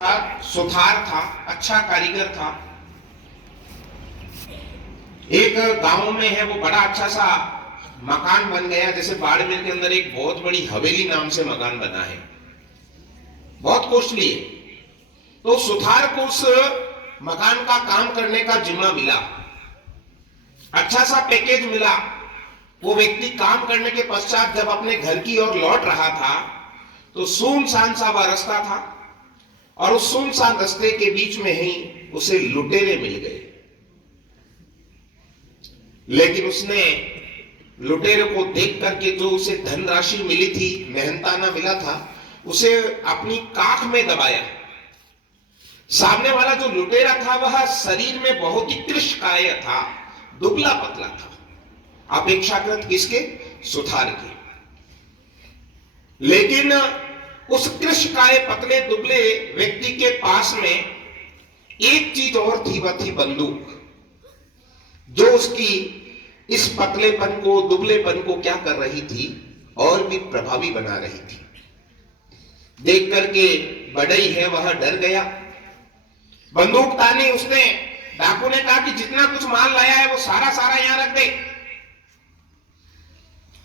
सुथार था, अच्छा कारीगर था। एक गांव में है, वो बड़ा अच्छा सा मकान बन गया। जैसे बाड़मेर के अंदर एक बहुत बड़ी हवेली नाम से मकान बना है, बहुत कॉस्टली है। तो सुथार को उस मकान का काम करने का जिम्मा मिला, अच्छा सा पैकेज मिला। वो व्यक्ति काम करने के पश्चात जब अपने घर की ओर लौट रहा था तो सुनसान सा वह रास्ता था, और उस सुनसान रास्ते के बीच में ही उसे लुटेरे मिल गए। लेकिन उसने लुटेरे को देख करके जो उसे धनराशि मिली थी, मेहनताना मिला था, उसे अपनी काख में दबाया। सामने वाला जो लुटेरा था वह शरीर में बहुत ही कृशकाय था, दुबला पतला था, अपेक्षाकृत किसके? सुथार के। लेकिन उस कृशकाय पतले दुबले व्यक्ति के पास में एक चीज और थी, वह थी बंदूक, जो उसकी इस पतलेपन को, दुबलेपन को क्या कर रही थी? और भी प्रभावी बना रही थी। देख करके बड़ई है वह डर गया। बंदूक तानी उसने, डाकू ने कहा कि जितना कुछ माल लाया है वो सारा सारा यहां रख दे।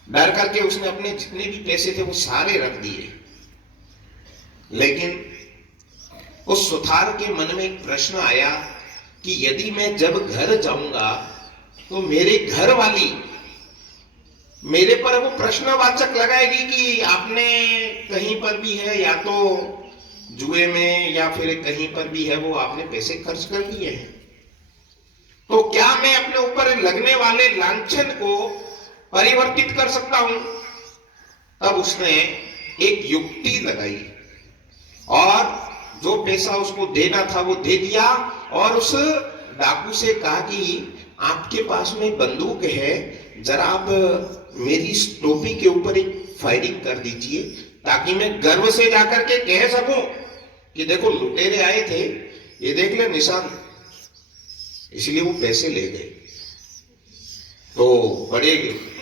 डर करके उसने अपने जितने भी पैसे थे वो सारे रख दिए। लेकिन उस सुथार के मन में एक प्रश्न आया कि यदि मैं जब घर जाऊंगा तो मेरे घर वाली मेरे पर वो प्रश्नवाचक लगाएगी कि आपने कहीं पर भी है, या तो जुए में या फिर कहीं पर भी है, वो आपने पैसे खर्च कर दिए हैं। तो क्या मैं अपने ऊपर लगने वाले लांछन को परिवर्तित कर सकता हूं? तब उसने एक युक्ति लगाई और जो पैसा उसको देना था वो दे दिया, और उस डाकू से कहा कि आपके पास में बंदूक है, जरा आप मेरी इस टोपी के ऊपर एक फायरिंग कर दीजिए, ताकि मैं गर्व से जाकर के कह सकूं कि देखो लुटेरे आए थे, ये देख ले निशान। इसलिए वो पैसे ले गए। तो बड़े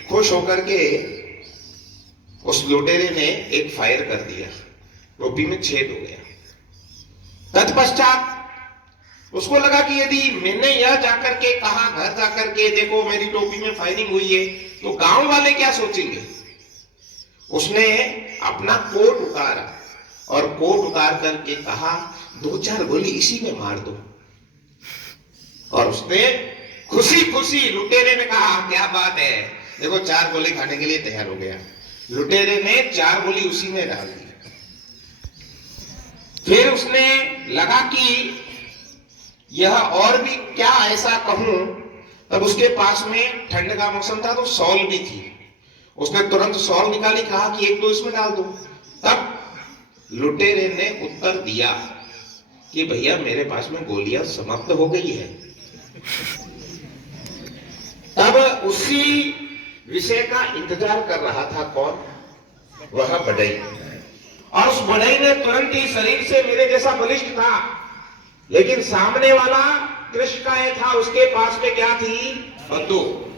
खुश होकर के उस लुटेरे ने एक फायर कर दिया, टोपी में छेद हो गया। तत्पश्चात उसको लगा कि यदि मैंने यह जाकर के कहा, घर जाकर के देखो मेरी टोपी में फायरिंग हुई है, तो गांव वाले क्या सोचेंगे। उसने अपना कोट उतारा और कोट उतार करके कहा, 2-4 गोली इसी में मार दो। और उसने खुशी खुशी, लुटेरे ने कहा क्या बात है, देखो 4 गोली खाने के लिए तैयार हो गया। लुटेरे ने 4 गोली उसी में डाल दी। फिर उसने लगा कि यह और भी क्या ऐसा कहूं। तब उसके पास में ठंड का मौसम था तो शॉल भी थी। उसने तुरंत शॉल निकाली, कहा कि 1-2 इसमें डाल दो। तब लुटेरे ने उत्तर दिया कि भैया मेरे पास में गोलियां समाप्त हो गई है। तब उसी विषय का इंतजार कर रहा था कौन? वह बढ़ई। और उस बढ़ई ने तुरंत ही, शरीर से मेरे जैसा बलिष्ठ था, लेकिन सामने वाला कृशकाय था, उसके पास में क्या थी? बंदूक।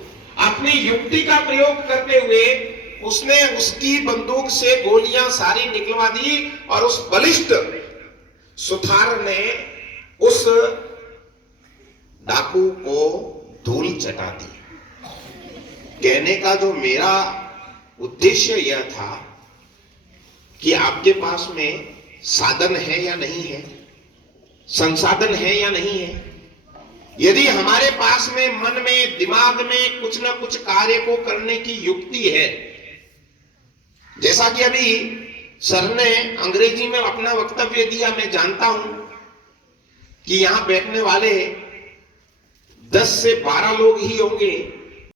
अपनी युक्ति का प्रयोग करते हुए उसने उसकी बंदूक से गोलियां सारी निकलवा दी, और उस बलिष्ठ सुथार ने उस डाकू को धूल चटा दी। कहने का जो मेरा उद्देश्य यह था कि आपके पास में साधन है या नहीं है, संसाधन है या नहीं है। यदि हमारे पास में, मन में, दिमाग में कुछ ना कुछ कार्य को करने की युक्ति है, जैसा कि अभी सर ने अंग्रेजी में अपना वक्तव्य दिया, मैं जानता हूं कि यहां बैठने वाले 10 से 12 लोग ही होंगे